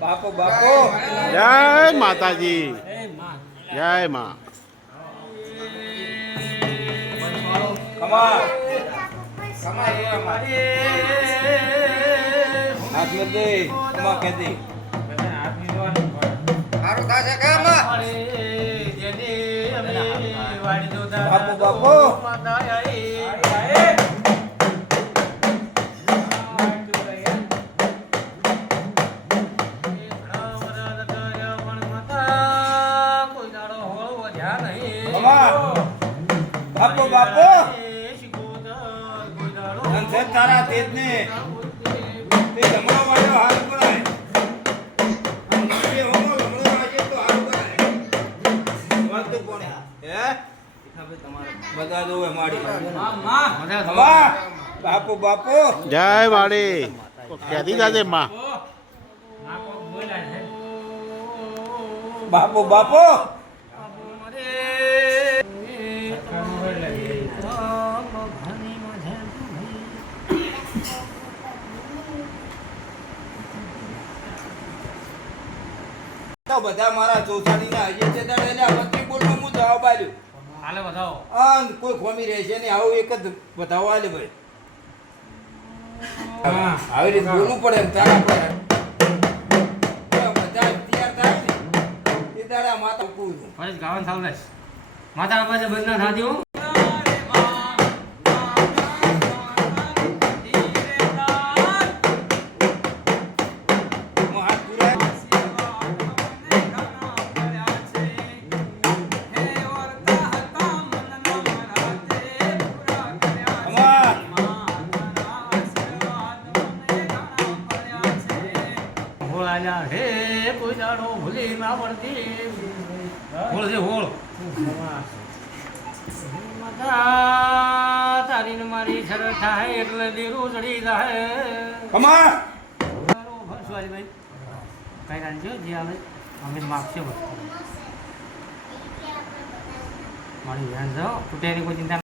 બાપો બાપો. જય માતાજી. જય માં. બાપો બાપો. બાપો બાપો. અંતે તારા તેજ ને તે જમણો વાળો હાલ પડાય બધા જોવે માડી. બાપુ બાપો. જય વાડી. ક્યાંથી જાજે માં? બાપો બાપો. તો બધા મારા ચોસાડીના હજી છે તારે એને આ બત્રી બોલમાં હું જવાબ આલ્યો હાલે બતાવો હા કોઈ ખોમી રહેશે નહીં આવું એક જ બતાવો આલે ભાઈ. હા. આવી રીતે બોલવું પડે એમ તારા પડે બધા તૈયાર થાય ને એ દાડા માતા ગાવન ફરજ ગાવાનું ચાલુ રહે માતા પાસે બંધ ના થાતી આલ્યા હે કોઈ દાડો ભૂલી ના પડતી હોળ છે હોળ તારી ને મારી શરત થાય એટલે દીરું ચડી જાય કમા. સોરી ભાઈ કઈ રાખજો જે આવે અમે માગશે બધું. મારી જો તૂટેની કોઈ ચિંતા